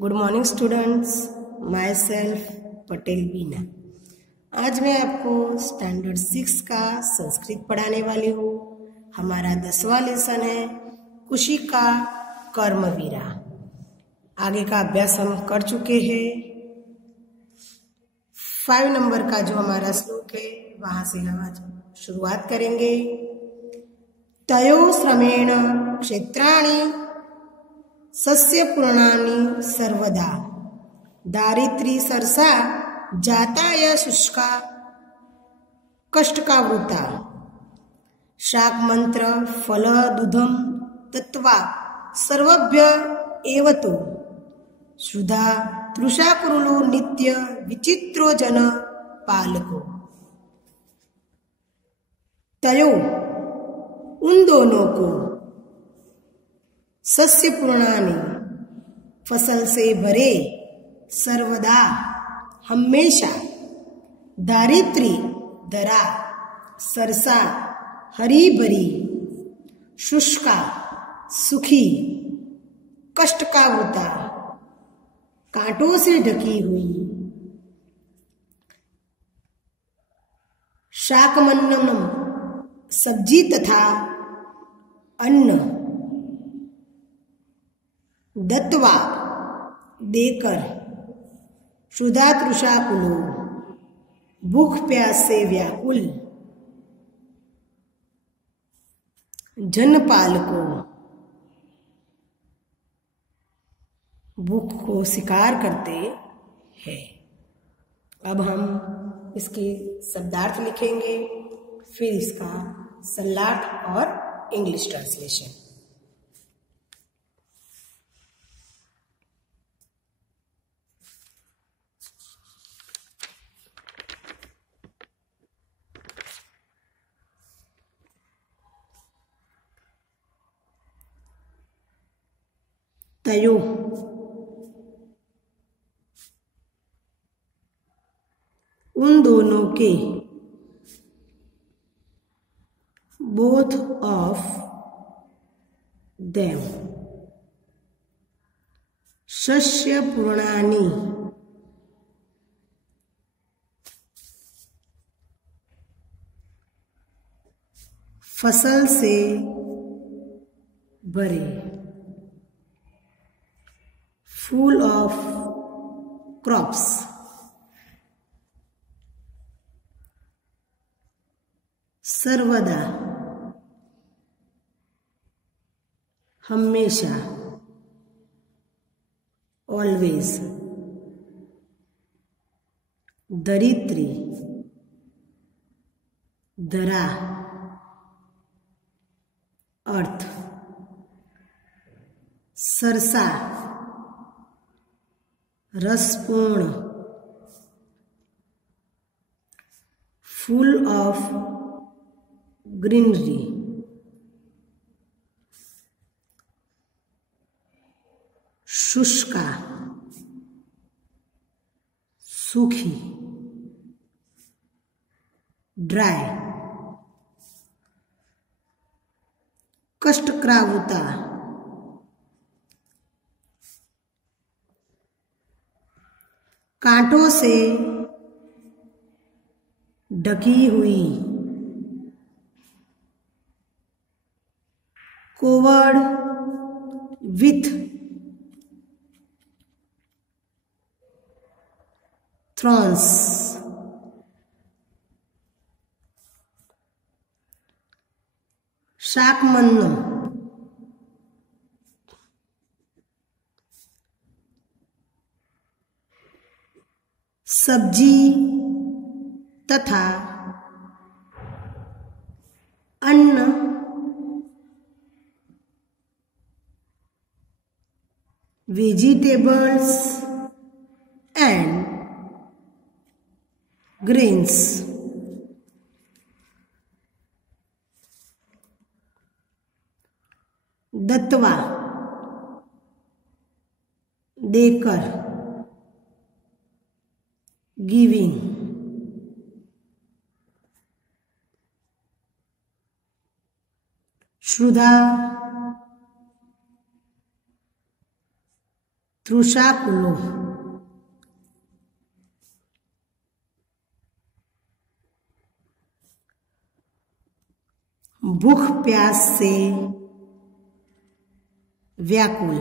Good morning students, myself Patel Beena. आज मैं आपको स्टैंडर्ड 6 का संस्कृत पढ़ाने वाली हूँ। हमारा 10वां लेसन है कुशिका कर्मवीरा। आगे का अभ्यास हम कर चुके हैं। 5 नंबर का जो हमारा श्लोक है वहां से हम आज शुरुआत करेंगे। तयो श्रमेण क्षेत्राणि सस्य पूर्णानि सर्वदा दारिद्री सरसा जाताय शुष्का कष्टकावृता शाक मंत्र फल दूधम तत्वा सर्वभ्य एवतो श्रुधा तृषा कुरुलो नित्य विचित्रो जन पालको। तयो उन दोनों को सस्य पूर्णानि फसल से भरे सर्वदा हमेशा दारिद्री दरा सरसा हरी भरी शुष्का सुखी कष्टकावृता कांटों से ढकी हुई शाकमन्नम सब्जी तथा अन्न दत्वा देकर क्षुधा तृषा कुलो भूख प्यास से व्याकुल जनपाल को भूख को स्वीकार करते हैं। अब हम इसकी शब्दार्थ लिखेंगे, फिर इसका सलाट और इंग्लिश ट्रांसलेशन। तयो उन दोनों के both of them शस्य पूर्णानि फसल से भरे full of crops सर्वदा हमेशा always दरिद्री दरा अर्थ सरसा रसपूर्ण फुल ऑफ ग्रीनरी शुष्का सूखी ड्राई कष्टकावृता कांटों से ढकी हुई covered with thorns शाकमन्नम सब्जी तथा अन्न वेजिटेबल्स एंड ग्रेन्स दत्वा देकर गिविंग श्रुधा तृषाकुलो, भूख प्यास से व्याकुल,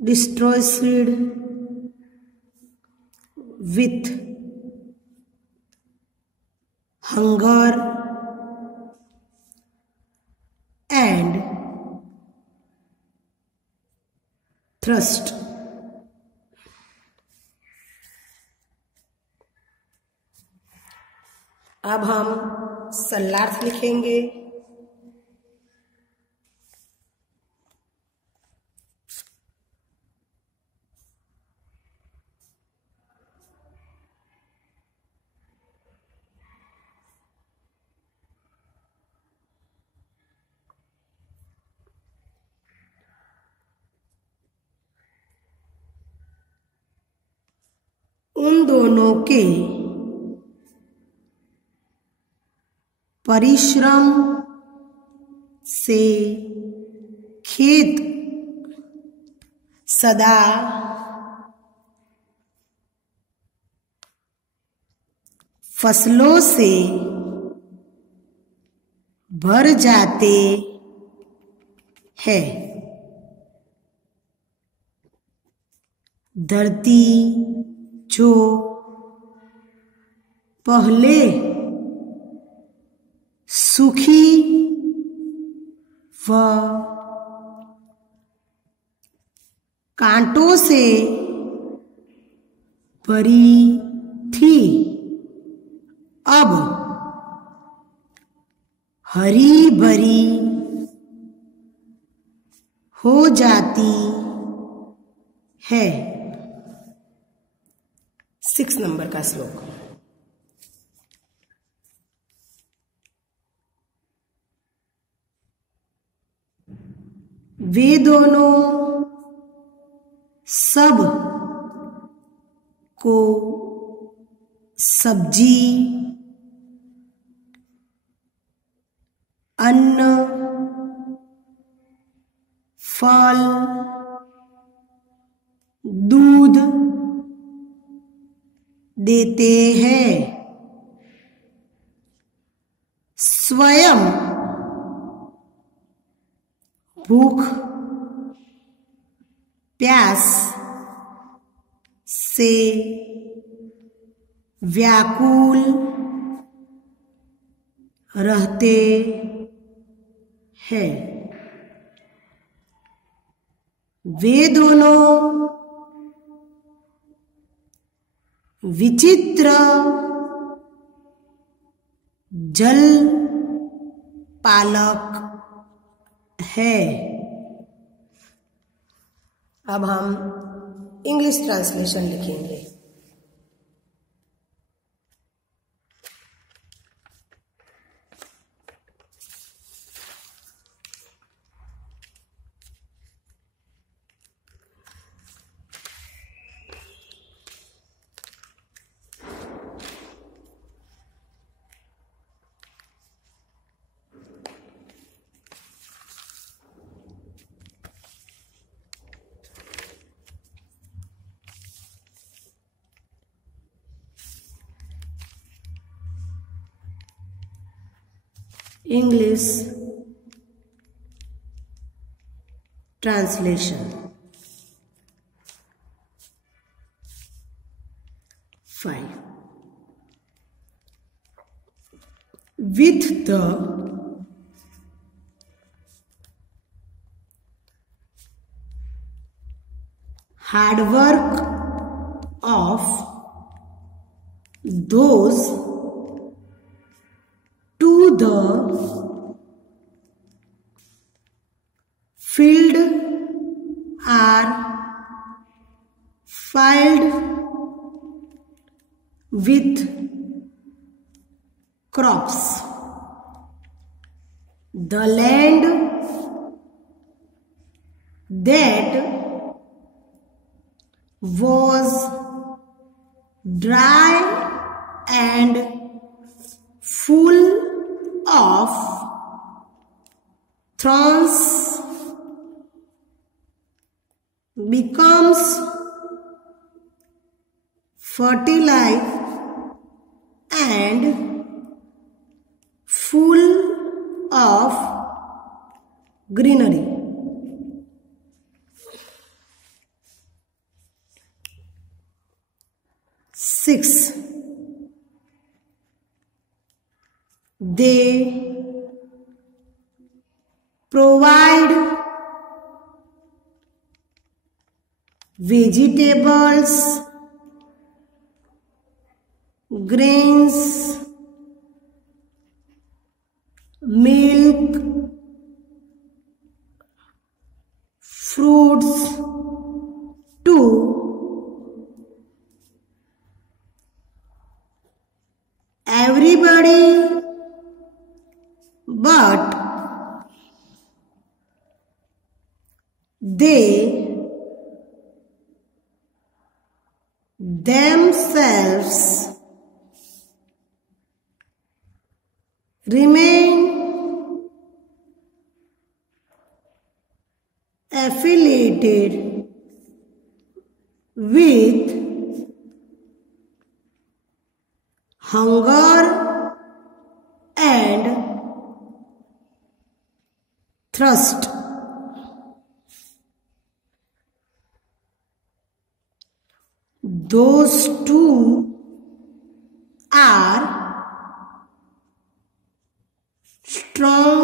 distressed with hunger and thirst. अब हम सल्लार्थ लिखेंगे। उन दोनों के परिश्रम से खेत सदा फसलों से भर जाते हैं। धरती जो पहले सूखी व कांटों से भरी थी, अब हरी भरी हो जाती है। 6 नंबर का श्लोक। वे दोनों सब को सब्जी, अन्न, फल, दूध देते हैं। स्वयं भूख प्यास से व्याकुल रहते हैं। वे दोनों विचित्र जल पालक है। अब हम इंग्लिश ट्रांसलेशन लिखेंगे। English translation. 5. With the hard work of those to the field are filled with crops. The land that was dry and full of thorns becomes fertile and full of greenery. Six, they provide vegetables, grains, milk, fruits to everybody, but they themselves remain affiliated with hunger and thirst. Those two are strong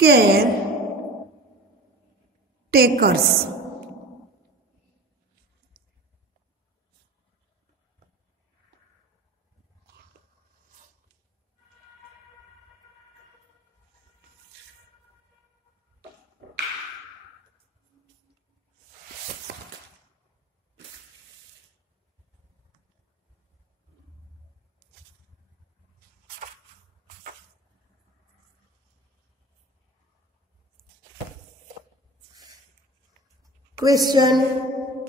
caretakers. Question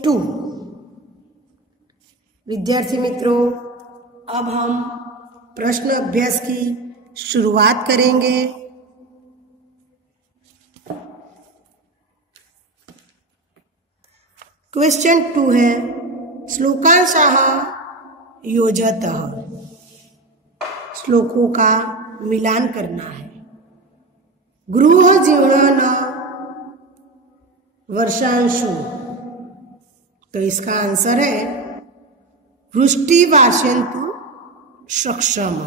2। विद्यार्थी मित्रों, अब हम प्रश्न अभ्यास की शुरुआत करेंगे। Question 2 है श्लोकांशः योजतः। श्लोकों का मिलान करना है। गृह जीर्ण वर्षांशु, तो इसका आंसर है वृष्टि वास्यन्तु सक्षम।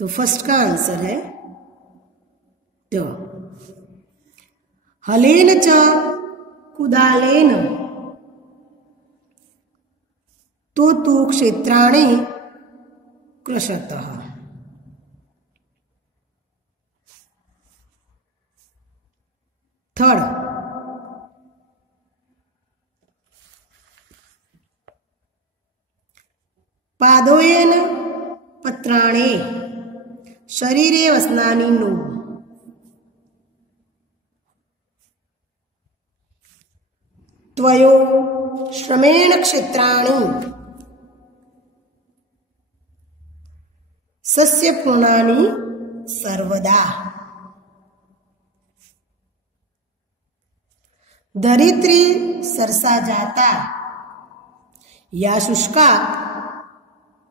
तो फर्स्ट का आंसर है द। हलेन च कुदालेन तो क्षेत्राणि कृशतः। थर्ड, पादोयेन पत्राणि शरीरे वसनानि नु। त्वयो श्रमेण क्षेत्राणि सस्यपूर्णानि सर्वदा। धरित्री सरसा जाता या शुष्का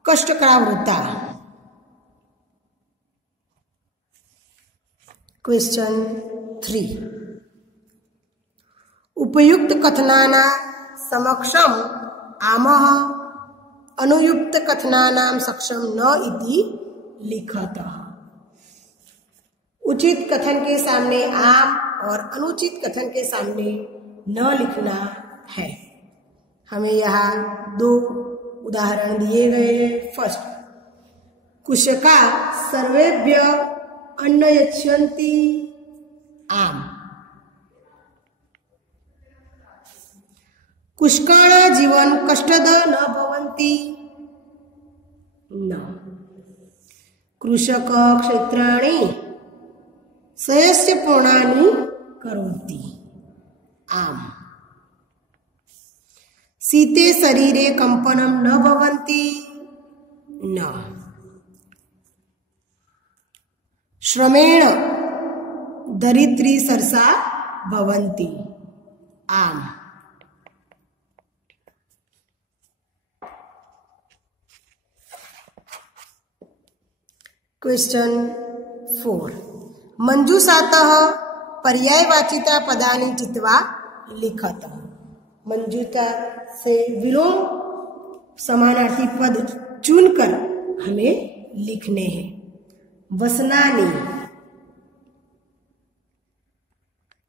कष्टकरावृता। क्वेश्चन 3। उपयुक्त कथनानां समक्षम आमः अनुयुक्त कथनानां सक्षम न इति लिखतः। उचित कथन के सामने आम और अनुचित कथन के सामने न लिखना है। हमें यहाँ 2 उदाहरण दिए गए हैं। फर्स्ट, कुशका सर्वेभ्य अन्न यच्छन्ति आम। कुष्काणा जीवन कष्टद न भवन्ति न। कृषक क्षेत्राणि क्षयस्य पूर्णानि करोति आम। शीते शरीरे कंपनं न भवन्ति न। श्रमेण दरिद्री सरसा भवन्ति आम। क्वेश्चन 4 मंजूषातः पर्यायवाचिता पदानि चित्वा लिखत। मंजूषा से विलोम समानार्थी पद चुनकर हमें लिखने हैं। वसनानि,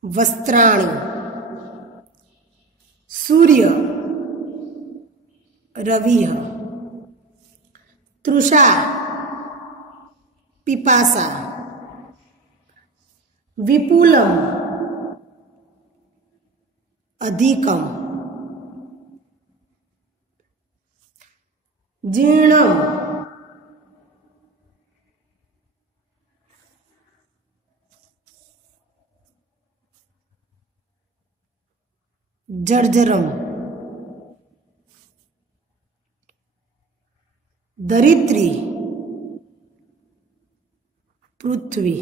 वस्त्राणि, सूर्य, रविः, तृषा, पिपासा, विपुलम, अधिकम, जीर्णम, जर्जरम, दरिद्री, पृथ्वी।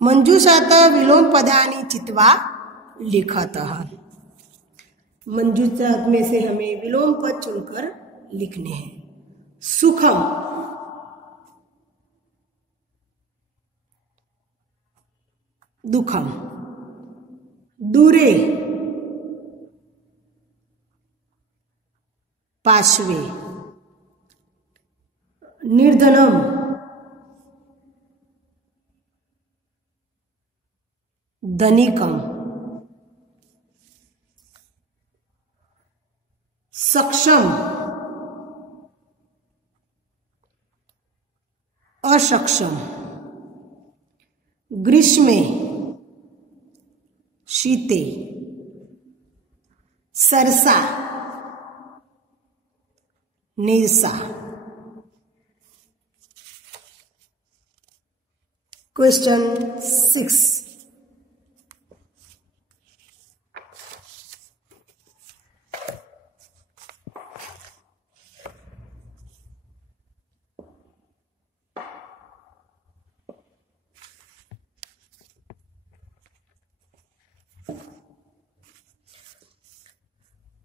मंजूषातः विलोम पदानि चित्वा लिखतः। मंजूषा में से हमें विलोम पद चुनकर लिखने हैं। सुखम, दुखम, दूरे, पार्श्वे, निर्धनम, धनिकम, सक्षम, असक्षम, ग्रीष्मे, शीते, सरसा, नीरसा। क्वेश्चन 6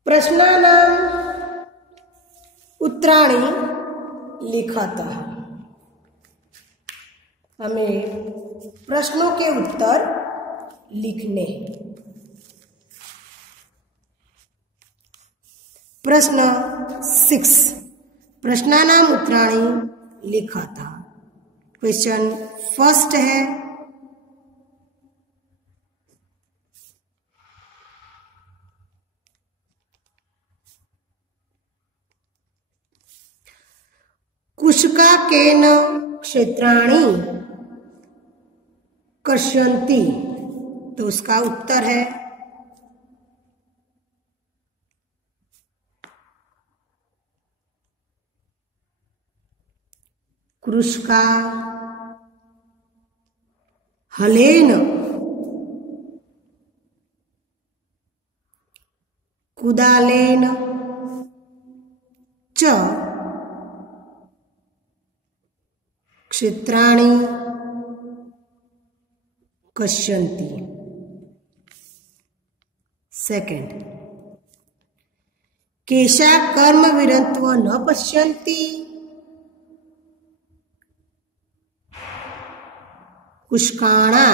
प्रश्नानाम् उत्तराणि लिखतः। हमें प्रश्नों के उत्तर लिखने हैं। प्रश्न 6 प्रश्नानाम् उत्तराणि लिखतः। क्वेश्चन फर्स्ट है कुष्का केन क्षेत्राणि कर्षन्ति। तो उसका उत्तर है कृष्का हलेन कुदालेन च क्षेत्राणि कर्षन्ति। सेकंड केशा कर्म विरत्व न पश्यन्ति। कुष्काणा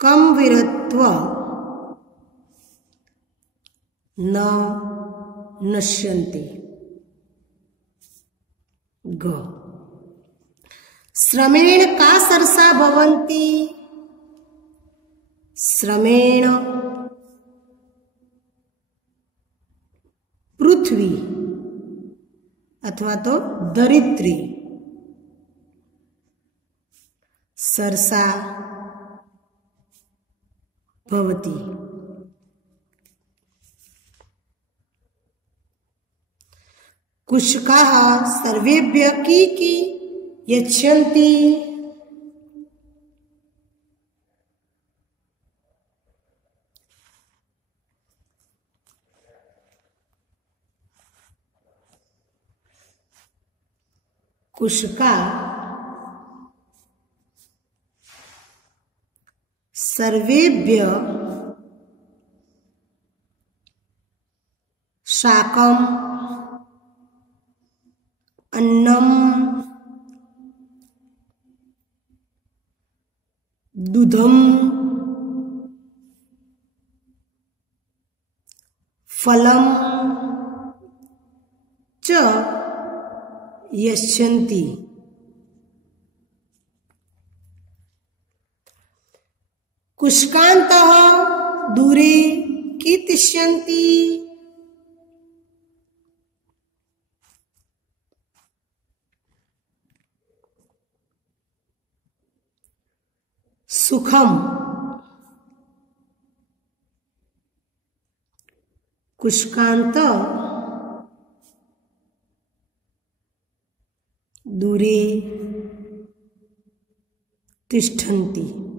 कम विरत्व न नश्यन्ति। ग श्रमेण का सरसा भवन्ति। श्रमेण पृथ्वी अथवा तो दरिद्री सर्षा भवति। कुशकाः सर्वेभ्यः की यच्छन्ति। कुशका सर्वेभ्य शाकम अन्नम दूधम फलम च यच्छन्ति। कुशकान्तः दूरे की तिष्ठन्ति। सुखम कुशकान्त दूरे तिष्ठन्ति।